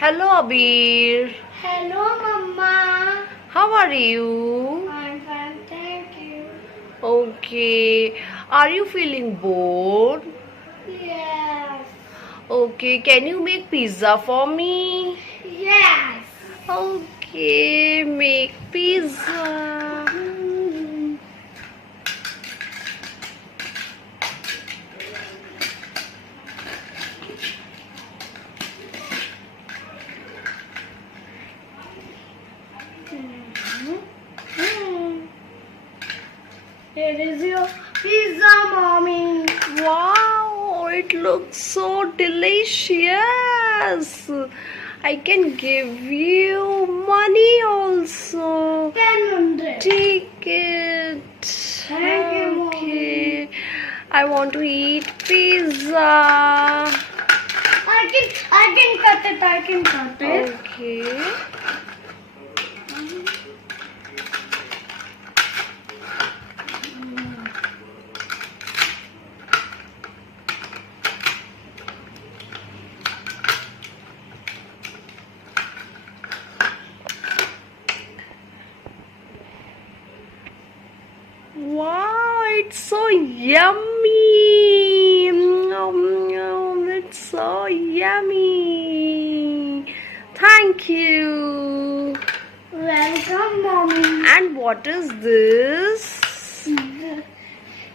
Hello, Abir. Hello, Mama. How are you? I'm fine, thank you. Okay. Are you feeling bored? Yes. Okay. Can you make pizza for me? Yes. Okay. Make pizza. Here is your pizza, Mommy. Wow. It looks so delicious. I can give you money also. 100. Take it. Thank you, Mommy. Okay. I want to eat pizza. I can cut it. I can cut it. Okay. Wow, it's so yummy. It's so yummy. Thank you. Welcome, Mommy. And what is this?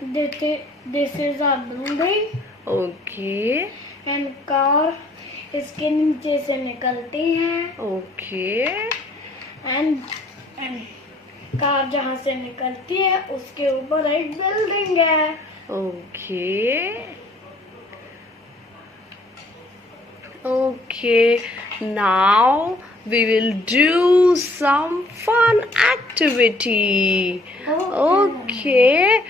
This is a building Okay. and car इसके नीचे से निकलती है Okay. And car जहाँ से निकलती है उसके ऊपर एक बिल्डिंग है Okay. Okay. Now we will do some fun activity. Okay.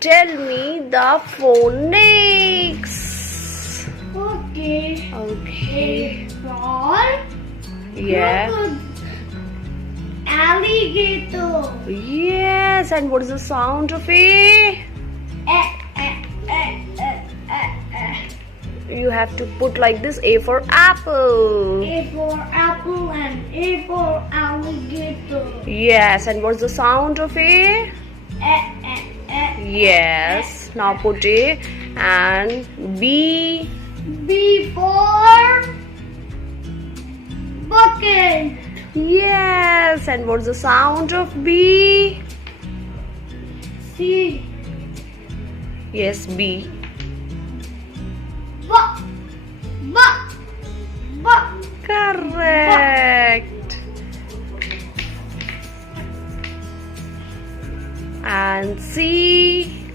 Tell me the phonics. Okay. Okay. For Yeah. alligator. Yes. And what is the sound of A? Eh, eh, eh, eh, eh, eh. You have to put like this. A for apple. A for apple and A for alligator. Yes. And what's the sound of A? Eh, eh, eh. Yes. Now put A and B. B for bucket. Yes. And what's the sound of B? C. Yes, B. Ba. Ba. Ba. Correct. And C.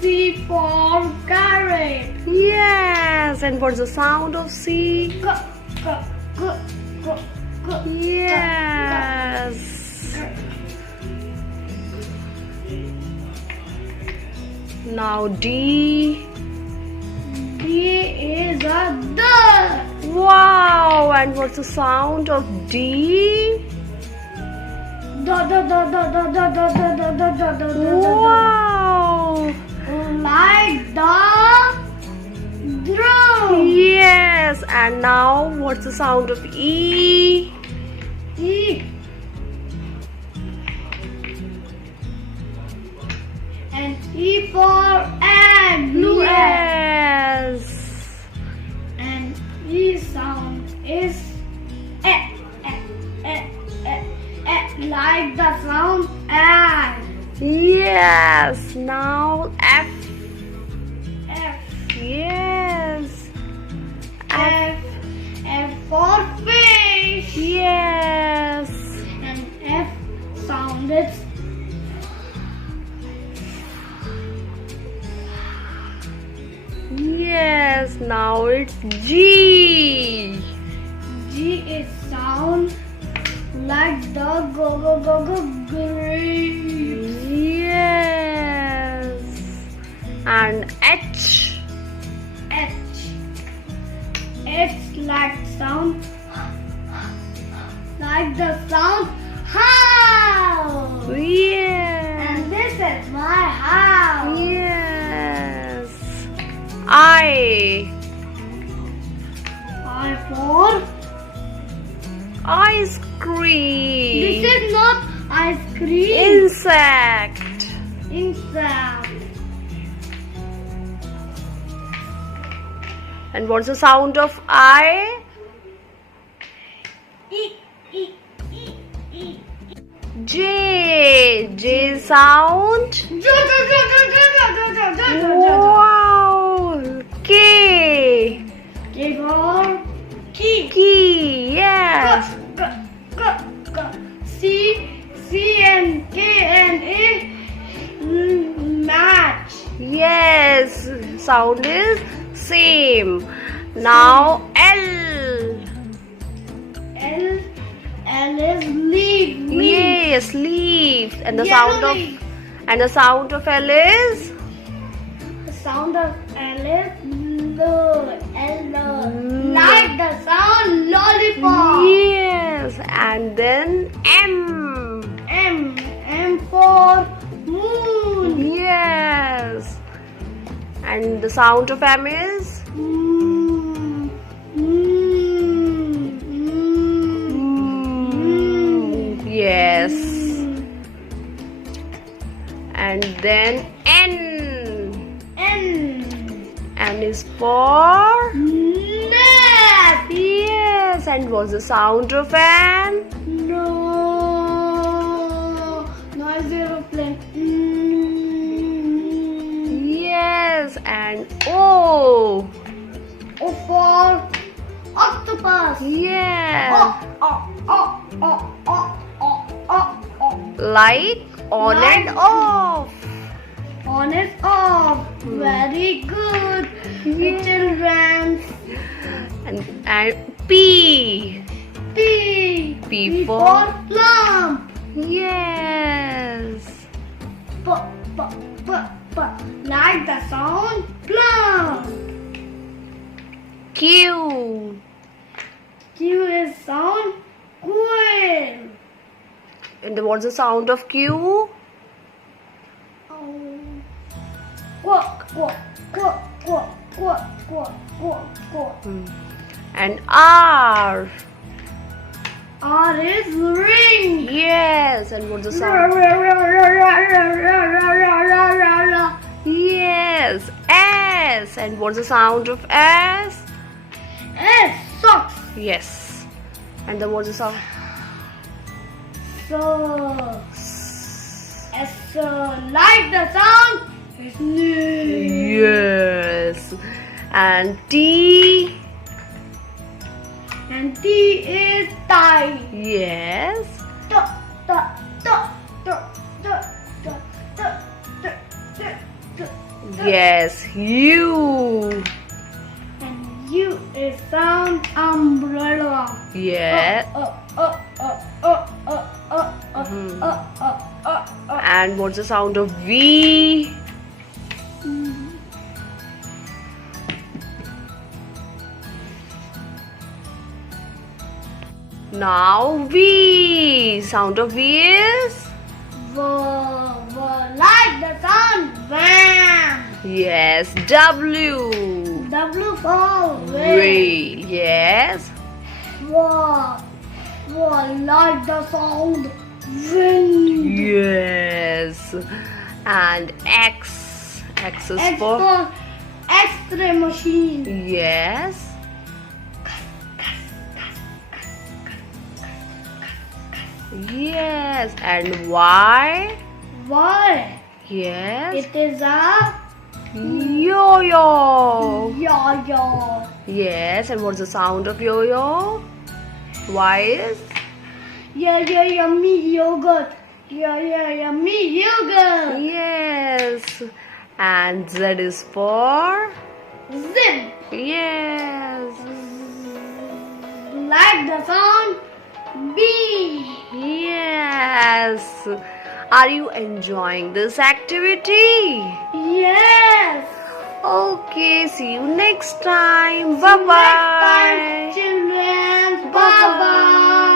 C for carrot. Yes. And what's the sound of C? G. G. G. G. G. Yes. Now D. D is a duck. Wow. And what's the sound of D? Da da da da da da da da da da da da da. Wow. Like the drum. Yes. And now what's the sound of E? E. And E for egg. Blue egg. Yes. And E sound is eh, eh, eh, eh, eh, like the sound egg. Yes. Now F. F. Yes. F. F for fish. Yes. And F sound is Yes. Now it's G. G is sound like the go go go go grapes. Yes. And H. H. It's like sound like the sound house. Yes. And this is my house. Yes. I. I for Ice cream. This is not ice cream. Insect. Insect. And what's the sound of I? E, e, e, e. J. J sound. Wow. K. K for key. Key. Yes. C and K and A match. Yes. Sound is same. Now L. L is leaf. Yes, leaf. And the Yellow sound of leaf. and the sound of L is The sound of L is L. Like the sound lollipop. yes. And then M. M for moon. Yes. And the sound of M is yes. And then N. N is for Nest. yes. And what's the sound of N? Noise aeroplane. Yes. And O. O for octopus. Yeah. Oh. Like on and off. On and off. Very good. Children. And P. P for plum. yes. P. Like the sound plum. Q. Q is sound quail. And what's the sound of Q? Quack. And R. R is ring. Yes. And what's the sound? Yes. S. And what's the sound of S? S, socks. Yes. And then what's the sound? So, S, like the sound, is new. Yes. And T. And T is tie. Yes. Yes. U. And U is sound umbrella. Yes. And what's the sound of V? Now V. Sound of V is? Like the sound van. Yes. W. W for Whale. Yes. Like the sound wind. Yes. And X. X is X for? for X-ray machine. Yes. Yes. And Y? Y. Yes. It is a Yo-yo. yo-yo. Yes. And what's the sound of yo-yo? Y is? Yummy yogurt. Yummy yogurt. Yes. And Z is for? Zip. Yes. Like the sound B. Yes. Are you enjoying this activity? Yes. Okay, see you next time. Next Bye-bye. time, children. Bye-bye.